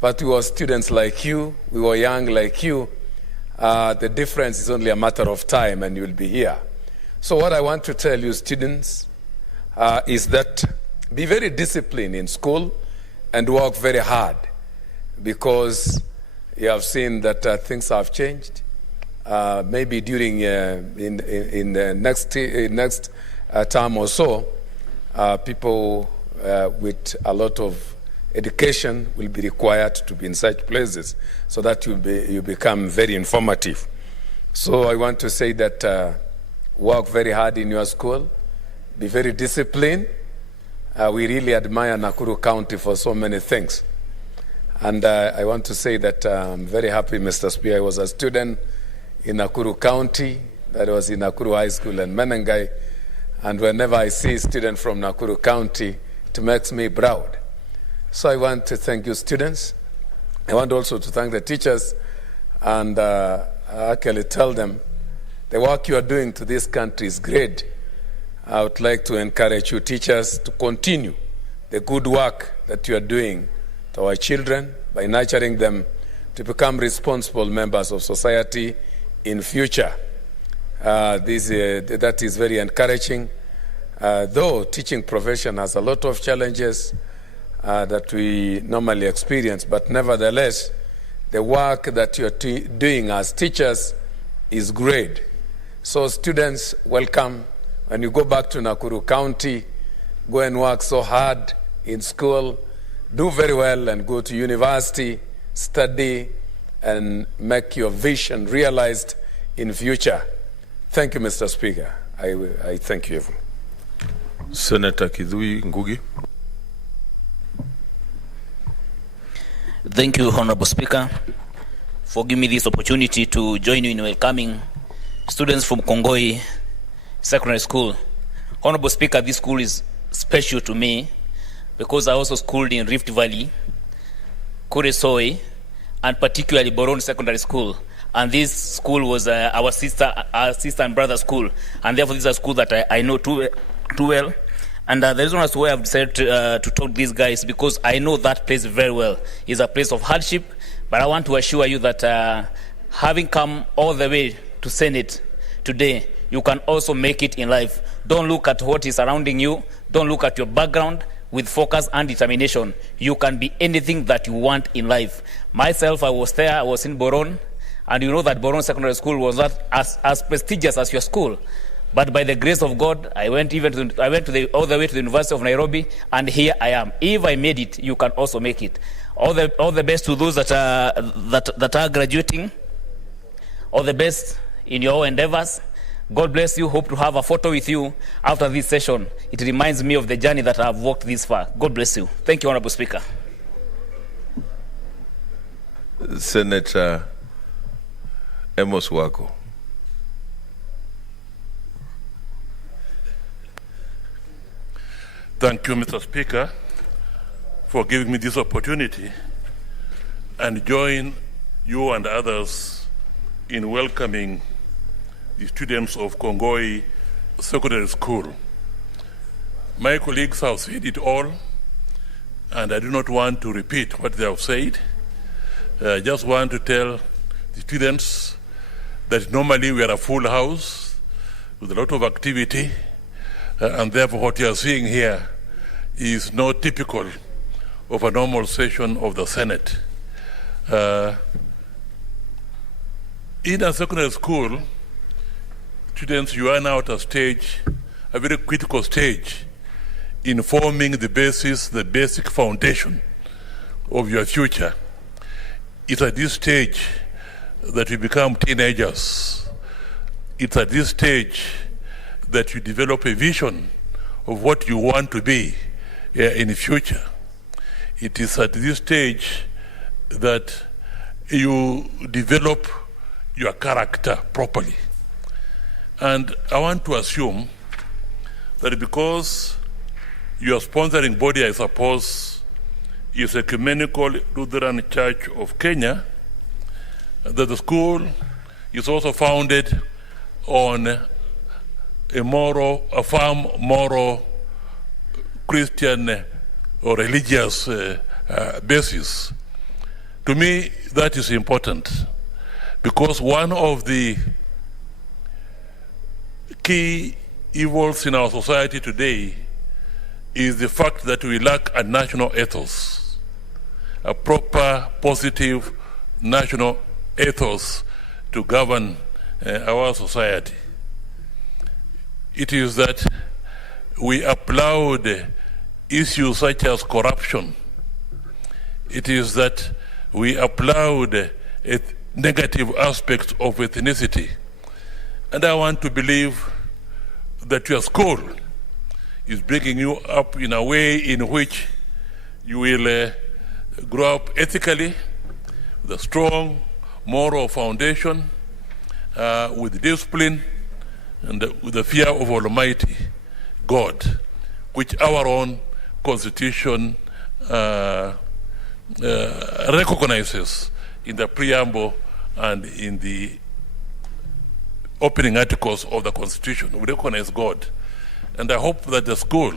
But we were students like you, we were young like you. The difference is only a matter of time, and you'll be here. So what I want to tell you, students, is that be very disciplined in school and work very hard, because you have seen that things have changed. Maybe during in the next term or so, people with a lot of education will be required to be in such places so that you become very informative. So I want to say that work very hard in your school, be very disciplined. We really admire Nakuru County for so many things. And I want to say that I'm very happy, Mr. Speaker. I was a student in Nakuru County, that was in Nakuru High School and Menengai. And whenever I see students from Nakuru County, it makes me proud. So I want to thank you, students. I want also to thank the teachers and actually tell them the work you are doing to this country is great. I would like to encourage you teachers to continue the good work that you are doing to our children by nurturing them to become responsible members of society in future. That is very encouraging. Though teaching profession has a lot of challenges that we normally experience, but nevertheless, the work that you're doing as teachers is great. So students, welcome. When you go back to Nakuru County, go and work so hard in school, do very well and go to university, study, and make your vision realized in future. Thank you, Mr. Speaker. I thank you. Senator Kidhui Ngugi. Thank you, Honorable Speaker, for giving me this opportunity to join you in welcoming students from Kongoi Secondary School. Honorable Speaker, this school is special to me because I also schooled in Rift Valley, Kuresoi, and particularly Boron Secondary School. And this school was our sister and brother school. And therefore, this is a school that I know too well. And the reason as to why I've decided to talk to these guys because I know that place very well. It's a place of hardship, but I want to assure you that having come all the way to Senate today, you can also make it in life. Don't look at what is surrounding you. Don't look at your background. With focus and determination, you can be anything that you want in life. Myself, I was there. I was in Boron. And you know that Boron Secondary School was not as prestigious as your school. But by the grace of God, I went all the way to the University of Nairobi, and here I am. If I made it, you can also make it. All the best to those that are graduating. All the best in your endeavors. God bless you. Hope to have a photo with you after this session. It reminds me of the journey that I have walked this far. God bless you. Thank you, Honorable Speaker. Senator Amos Wako. Thank you, Mr. Speaker, for giving me this opportunity and join you and others in welcoming the students of Kongoi Secondary School. My colleagues have said it all, and I do not want to repeat what they have said. I just want to tell the students that normally we are a full house with a lot of activity, and therefore what you are seeing here is not typical of a normal session of the Senate. In a secondary school, students, you are now at a very critical stage in forming the basic foundation of your future. It's at this stage that you become teenagers. It's at this stage that you develop a vision of what you want to be in the future. It is at this stage that you develop your character properly. And I want to assume that because your sponsoring body, I suppose, is Ecumenical Lutheran Church of Kenya, that the school is also founded on a firm moral Christian or religious basis. To me, that is important because one of the key evils in our society today is the fact that we lack a national ethos, a proper, positive national ethos to govern our society. It is that we applaud issues such as corruption. It is that we applaud negative aspects of ethnicity. And I want to believe that your school is bringing you up in a way in which you will grow up ethically, with a strong moral foundation, with discipline, and with the fear of Almighty God, which our own Constitution recognizes in the preamble and in the opening articles of the Constitution. We recognize God. And I hope that the school,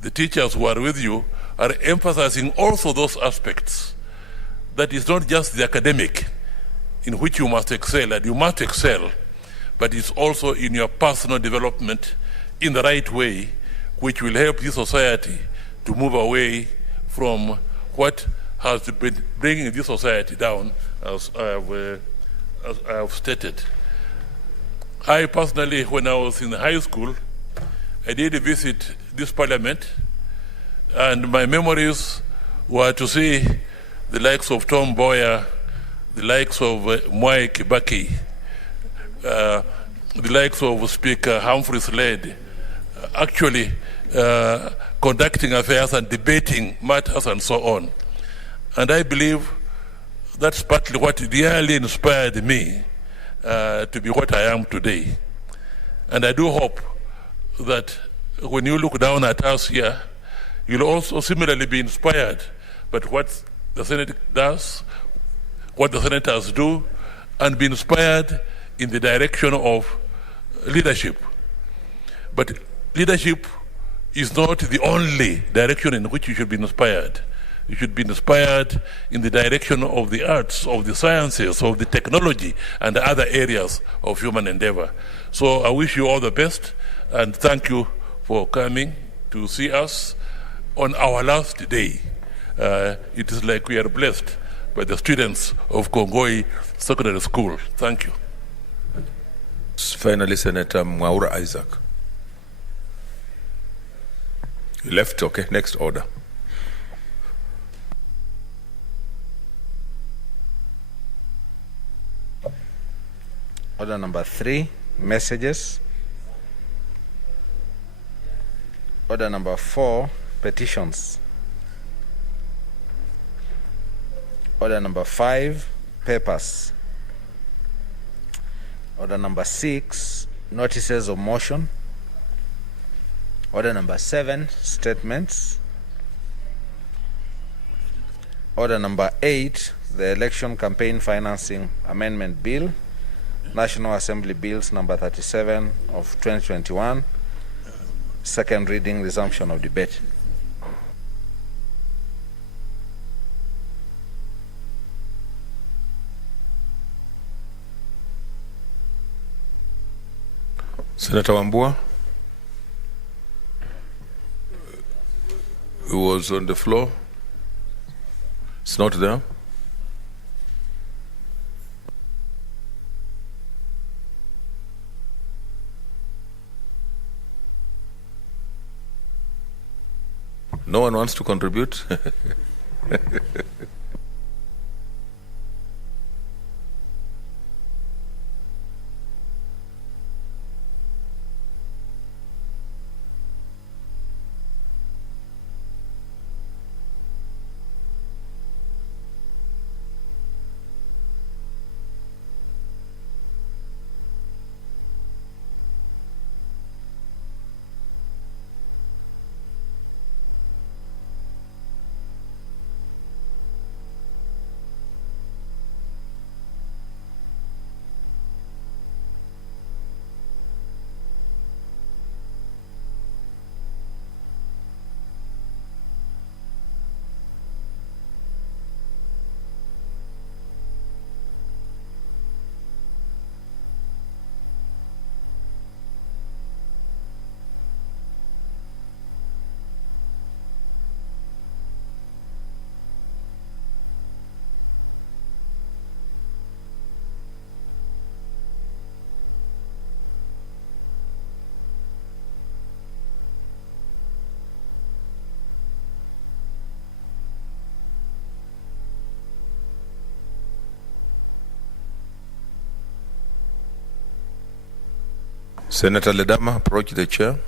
the teachers who are with you, are emphasizing also those aspects. That is not just the academic, in which you must excel, and you must excel, but it's also in your personal development in the right way, which will help this society to move away from what has been bringing this society down, as I have stated. I personally, when I was in high school, I did visit this parliament, and my memories were to see the likes of Tom Mboya, the likes of Mwai Kibaki, the likes of Speaker Humphrey Slade, actually conducting affairs and debating matters and so on. And I believe that's partly what really inspired me to be what I am today. And I do hope that when you look down at us here, you'll also similarly be inspired by what the Senate does, what the senators do, and be inspired in the direction of leadership. But leadership is not the only direction in which you should be inspired. You should be inspired in the direction of the arts, of the sciences, of the technology, and the other areas of human endeavor. So I wish you all the best, and thank you for coming to see us on our last day. It is like we are blessed by the students of Kongoi Secondary School. Thank you. Finally, Senator Mwaura Isaac. You left, okay, next order. Order number 3, messages. Order number 4, petitions. Order number 5, papers. Order number 6, notices of motion. Order number 7, statements. Order number 8, the Election Campaign Financing Amendment Bill, National Assembly Bills number 37 of 2021, second reading, resumption of debate. Senator Wambua, who was on the floor, it's not there. No one wants to contribute? Senator Ledama, approach the chair.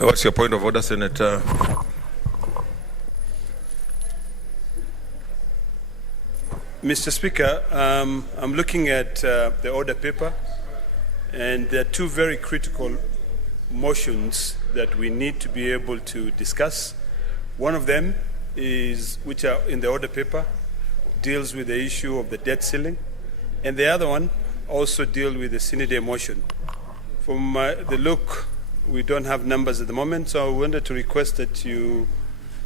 What's your point of order, Senator? Mr. Speaker, I'm looking at the order paper, and there are two very critical motions that we need to be able to discuss. One of them is, which are in the order paper, deals with the issue of the debt ceiling, and the other one also deals with the sine die motion. From the look, we don't have numbers at the moment, so I wanted to request that you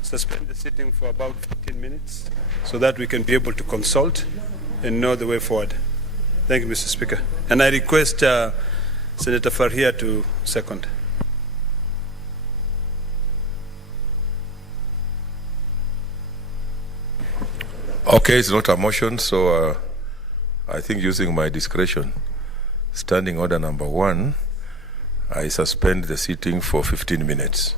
suspend the sitting for about 15 minutes so that we can be able to consult and know the way forward. Thank you, Mr. Speaker. And I request Senator Farhia to second. Okay, it's not a motion, so I think using my discretion, standing order number 1, I suspend the sitting for 15 minutes.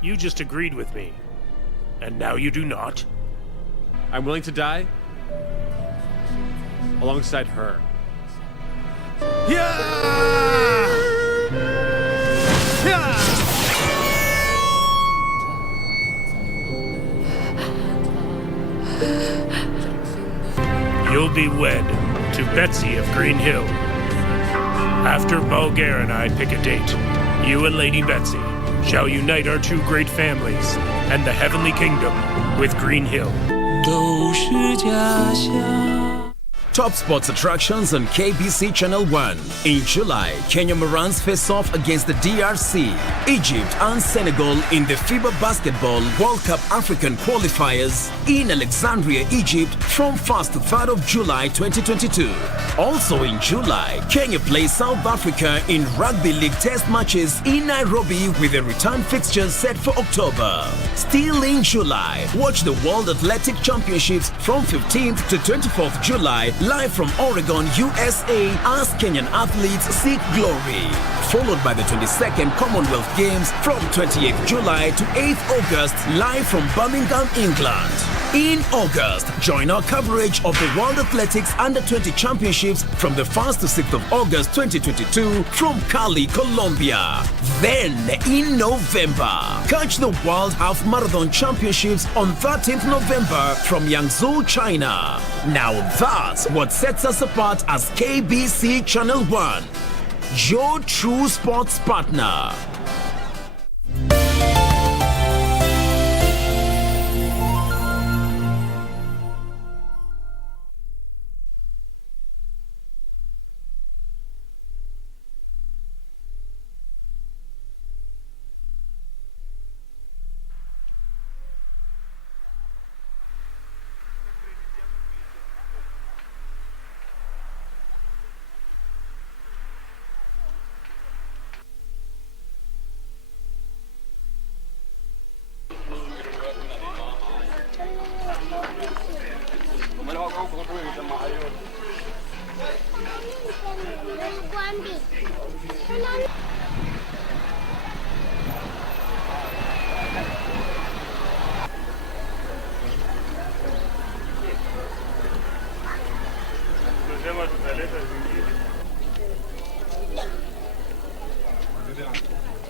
You just agreed with me, and now you do not. I'm willing to die alongside her. You'll be wed to Betsy of Green Hill. After Bulgar and I pick a date, you and Lady Betsy shall unite our two great families and the heavenly kingdom with Green Hill. Top sports attractions on KBC Channel 1. In July, Kenya Morans face off against the DRC, Egypt and Senegal in the FIBA Basketball World Cup African qualifiers in Alexandria, Egypt from 1st to 3rd of July 2022. Also in July, Kenya plays South Africa in Rugby League test matches in Nairobi with the return fixtures set for October. Still in July, watch the World Athletic Championships from 15th to 24th July live from Oregon, USA as Kenyan athletes seek glory. Followed by the 22nd Commonwealth Games from 28th July to 8th August live from Birmingham, England. In August, join our coverage of the World Athletics Under-20 Championships from the 1st to 6th of August 2022 from Cali, Colombia. Then, in November, catch the World Half Marathon Championships on 13th November from Yangzhou, China. Now that's what sets us apart as KBC Channel 1, your true sports partner.